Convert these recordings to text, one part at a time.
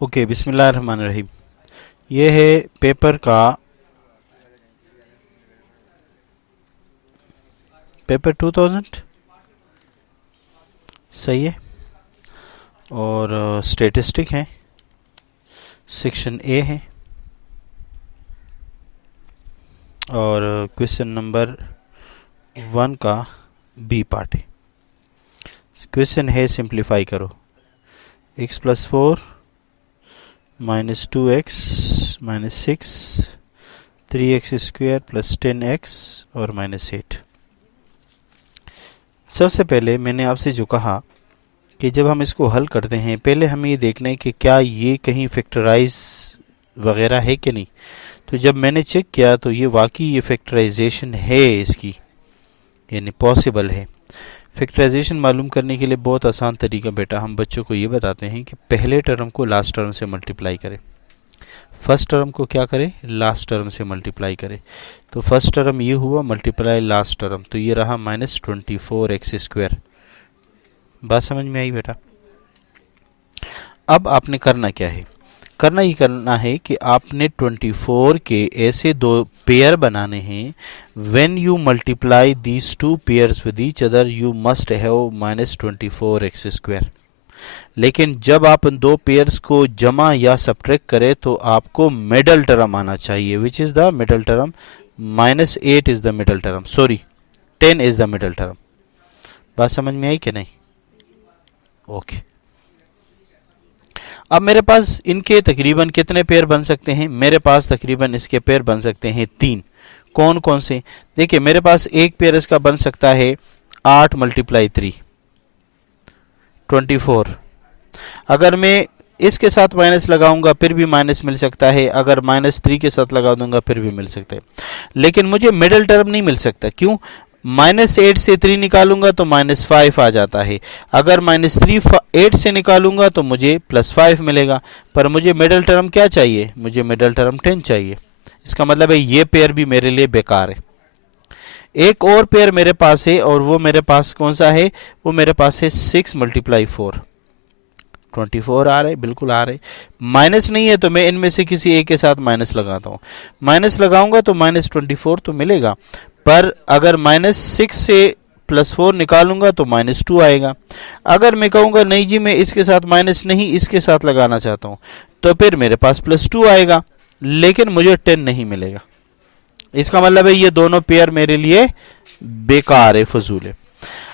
Okay, बिस्मिल्लाहिर्रहमानिर्रहीम। ये है पेपर 2000, सही है। और स्टेटिस्टिक है, सेक्शन ए है, और क्वेश्चन नंबर 1 का बी पार्ट है। क्वेश्चन है, सिंप्लीफाई करो। x+4 -2x -6 3x² + 10x और -8। सबसे पहले मैंने आपसे जो कहा कि जब हम इसको हल करते हैं, पहले हमें ये देखना है कि क्या ये कहीं फैक्टराइज वगैरह है कि नहीं। तो जब मैंने चेक किया तो ये वाकई ये फैक्टराइजेशन है इसकी, यानी पॉसिबल है। फैक्टराइजेशन मालूम करने के लिए बहुत आसान तरीका बेटा, हम बच्चों को ये बताते हैं कि पहले टर्म को लास्ट टर्म से मल्टीप्लाई करें। फर्स्ट टर्म को क्या करें, लास्ट टर्म से मल्टीप्लाई करें। तो फर्स्ट टर्म ये हुआ मल्टीप्लाई लास्ट टर्म, तो ये रहा -24x²। बात समझ में आई बेटा। अब आपने करना क्या है, करना ही करना है कि आपने 24 के ऐसे दो पेयर बनाने हैं। When you multiply these two pairs with each other you must have -24x²। लेकिन जब आप इन दो पेयर्स को जमा या सब्ट्रैक्ट करें तो आपको मिडल टर्म आना चाहिए। Which is the middle term? -8 is the middle term, sorry 10 is the middle term. बात समझ में आई कि नहीं? ओके। अब मेरे पास इनके तकरीबन कितने पेयर बन सकते हैं? मेरे पास तकरीबन इसके पेयर बन सकते हैं 3। कौन कौन से? देखिए, मेरे पास एक पेयर इसका बन सकता है 8 × 3 24। अगर मैं इसके साथ माइनस लगाऊंगा फिर भी माइनस मिल सकता है, अगर -3 के साथ लगा दूंगा फिर भी मिल सकता है। लेकिन मुझे मिडिल टर्म नहीं मिल सकता। क्यों? -8 से 3 निकालूंगा तो -5 आ जाता है। अगर -3 8 से निकालूंगा तो मुझे +5 मिलेगा। पर मुझे मिडिल टर्म क्या चाहिए? मुझे मिडिल टर्म 10 चाहिए। इसका मतलब है ये पेयर भी मेरे लिए बेकार है। एक और पेयर मेरे पास है, और वो मेरे पास कौन सा है? वो मेरे पास है 6 × 4 24 आ रहे, बिल्कुल आ रहे। माइनस नहीं है तो मैं इनमें से किसी एक के साथ माइनस लगाता हूं। माइनस लगाऊंगा तो -24 तो मिलेगा, पर अगर -6 से +4 निकालूंगा तो -2 आएगा। अगर मैं कहूंगा नहीं जी मैं इसके साथ माइनस नहीं इसके साथ लगाना चाहता हूं, तो फिर मेरे पास +2 आएगा, लेकिन मुझे 10 नहीं मिलेगा। इसका मतलब है ये दोनों पेयर मेरे लिए बेकार है, फजूल है।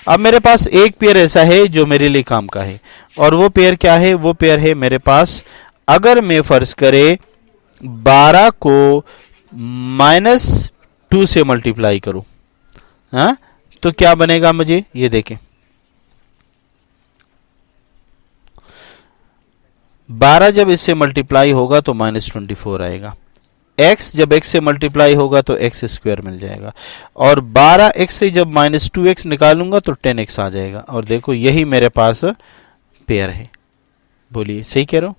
अब मेरे पास एक पेयर ऐसा है जो मेरे लिए काम का है, और वो पेयर क्या है? वो पेयर है मेरे पास, अगर मैं फर्ज करे 12 को -2 से मल्टीप्लाई करूं, हाँ, तो क्या बनेगा मुझे? ये देखें, 12 जब इससे मल्टीप्लाई होगा तो -24 आएगा। x जब x से मल्टीप्लाई होगा तो x² मिल जाएगा, और 12x से जब -2x निकालूंगा तो 10x आ जाएगा। और देखो यही मेरे पास पेयर है। बोलिए, सही कह रहा हूं?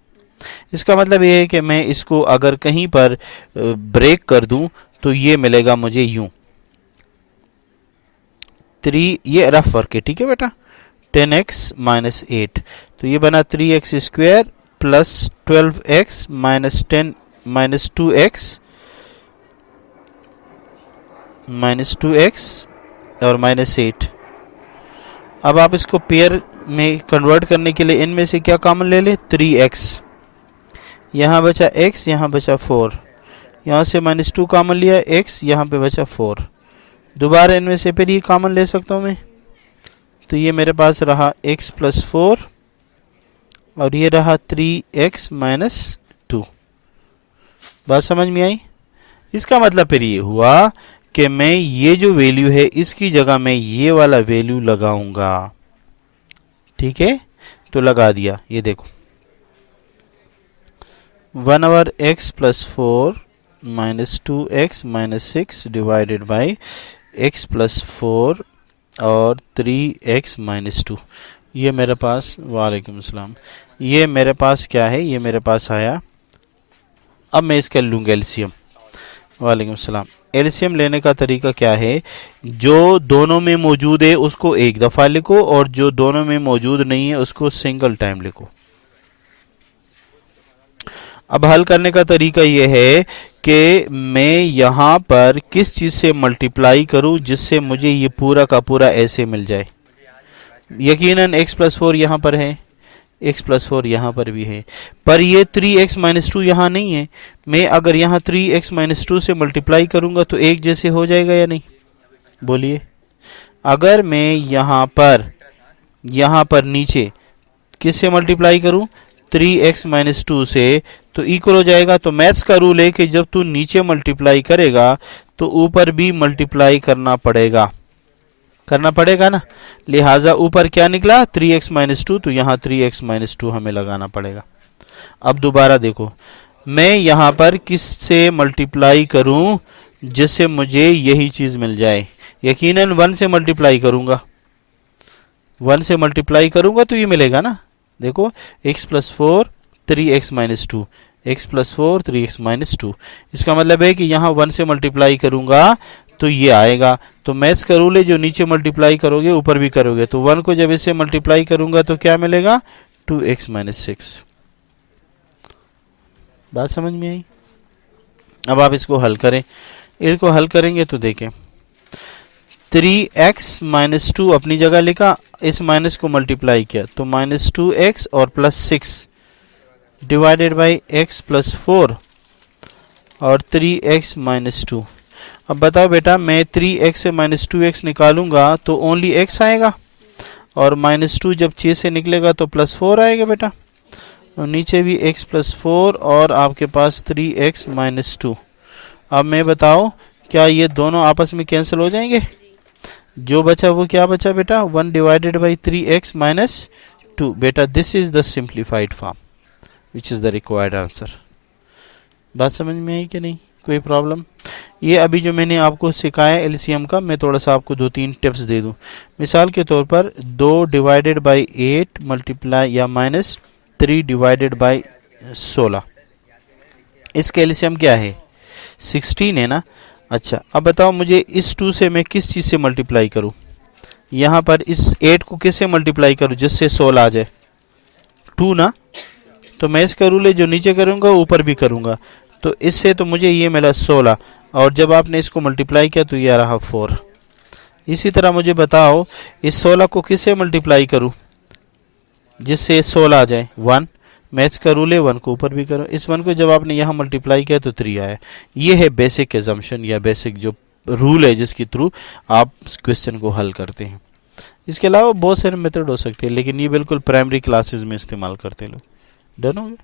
इसका मतलब ये है कि मैं इसको अगर कहीं पर ब्रेक कर दूं तो ये मिलेगा मुझे यूं 3, ये रफ वर्क है, ठीक है बेटा। 10x - 8, तो ये बना 3x² + 12x -10 -2x और -8। अब आप इसको पेयर में कन्वर्ट करने के लिए इनमें से क्या कॉमन ले ले? 3x, यहाँ बचा x, यहाँ बचा 4, यहाँ से -2 कॉमन लिया x, यहाँ पे बचा 4। दोबारा इनमें से फिर ये कॉमन ले सकता हूँ मैं, तो ये मेरे पास रहा x + 4 और ये रहा 3x - 2। बात समझ में आई? इसका मतलब फिर ये हुआ कि मैं ये जो वैल्यू है इसकी जगह मैं ये वाला वैल्यू लगाऊंगा, ठीक है। तो लगा दिया, ये देखो 1/x + 4 -2x -6 divided by x + 4 और 3x - 2। ये मेरे पास, वालेकुम सलाम, ये मेरे पास क्या है? ये मेरे पास आया। अब मैं इसका लूंगा एलसीएम। वालेकुम सलाम। एलसीएम लेने का तरीका क्या है? जो दोनों में मौजूद है उसको एक दफ़ा लिखो, और जो दोनों में मौजूद नहीं है उसको सिंगल टाइम लिखो। अब हल करने का तरीका ये है कि मैं यहाँ पर किस चीज़ से मल्टीप्लाई करूँ जिससे मुझे ये पूरा का पूरा ऐसे मिल जाए। यकीनन x+4 यहाँ पर है, x+4 यहाँ पर भी है, पर ये 3x-2 यहाँ नहीं है। मैं अगर यहाँ 3x-2 से मल्टीप्लाई करूँगा तो एक जैसे हो जाएगा या नहीं, बोलिए। अगर मैं यहाँ पर नीचे किससे मल्टीप्लाई करूँ, 3x-2 से, तो इक्वल हो जाएगा। तो मैथ्स का रूल है कि जब तू नीचे मल्टीप्लाई करेगा तो ऊपर भी मल्टीप्लाई करना पड़ेगा ना। लिहाजा ऊपर क्या निकला, 3x-2, तो यहाँ 3x-2 हमें लगाना पड़ेगा। अब दोबारा देखो, मैं यहाँ पर किस से मल्टीप्लाई करूँ जिससे मुझे यही चीज़ मिल जाए। यकीनन 1 से मल्टीप्लाई करूँगा, 1 से मल्टीप्लाई करूँगा तो ये मिलेगा ना। देखो x+4 3x-2, x+4 3x-2, इसका मतलब है कि यहाँ 1 से मल्टीप्लाई करूँगा तो ये आएगा। तो मैथ्स का रूल है, जो नीचे मल्टीप्लाई करोगे ऊपर भी करोगे। तो 1 को जब इससे मल्टीप्लाई करूँगा तो क्या मिलेगा, 2x-6। बात समझ में आई। अब आप इसको हल करें, इनको हल करेंगे तो देखें, 3x-2 अपनी जगह लिखा, इस माइनस को मल्टीप्लाई किया तो -2x और +6 डिवाइडेड बाई x+4 और 3x-2। अब बताओ बेटा, मैं 3x से -2x निकालूंगा तो ओनली x आएगा, और -2 जब 6 से निकलेगा तो +4 आएगा बेटा, और नीचे भी x+4 और आपके पास 3x-2। अब मैं बताओ, क्या ये दोनों आपस में कैंसिल हो जाएंगे? जो बचा वो क्या बचा बेटा, 1 डिवाइडेड बाई 3x-2। बेटा this is the simplified form which is the required answer. बात समझ में आई कि नहीं, कोई प्रॉब्लम? ये अभी जो मैंने आपको सिखाया एलसीएम का, मैं थोड़ा सा आपको 2-3 टिप्स दे दूं। मिसाल के तौर पर 2 डिवाइडेड बाई 8 मल्टीप्लाई या -3 डिवाइडेड बाई 16, इसका एलसीएम क्या है, 16 है ना। अच्छा, अब बताओ मुझे इस 2 से मैं किस चीज़ से मल्टीप्लाई करूं, यहाँ पर इस 8 को किससे मल्टीप्लाई करूं जिससे 16 आ जाए, 2 ना। तो मैं इसका रूल है, जो नीचे करूंगा ऊपर भी करूंगा। तो इससे तो मुझे ये मिला 16, और जब आपने इसको मल्टीप्लाई किया तो ये आ रहा 4। इसी तरह मुझे बताओ, इस 16 को किससे मल्टीप्लाई करूं जिससे 16 आ जाए, 1। मैथ्स का रूल है, 1 को ऊपर भी करो। इस 1 को जब आपने यहाँ मल्टीप्लाई किया तो 3 आया। ये है बेसिक एजम्पशन या बेसिक जो रूल है जिसके थ्रू आप क्वेश्चन को हल करते हैं। इसके अलावा बहुत सारे मेथड हो सकते हैं, लेकिन ये बिल्कुल प्राइमरी क्लासेस में इस्तेमाल करते हैं लोग। डन हो गया।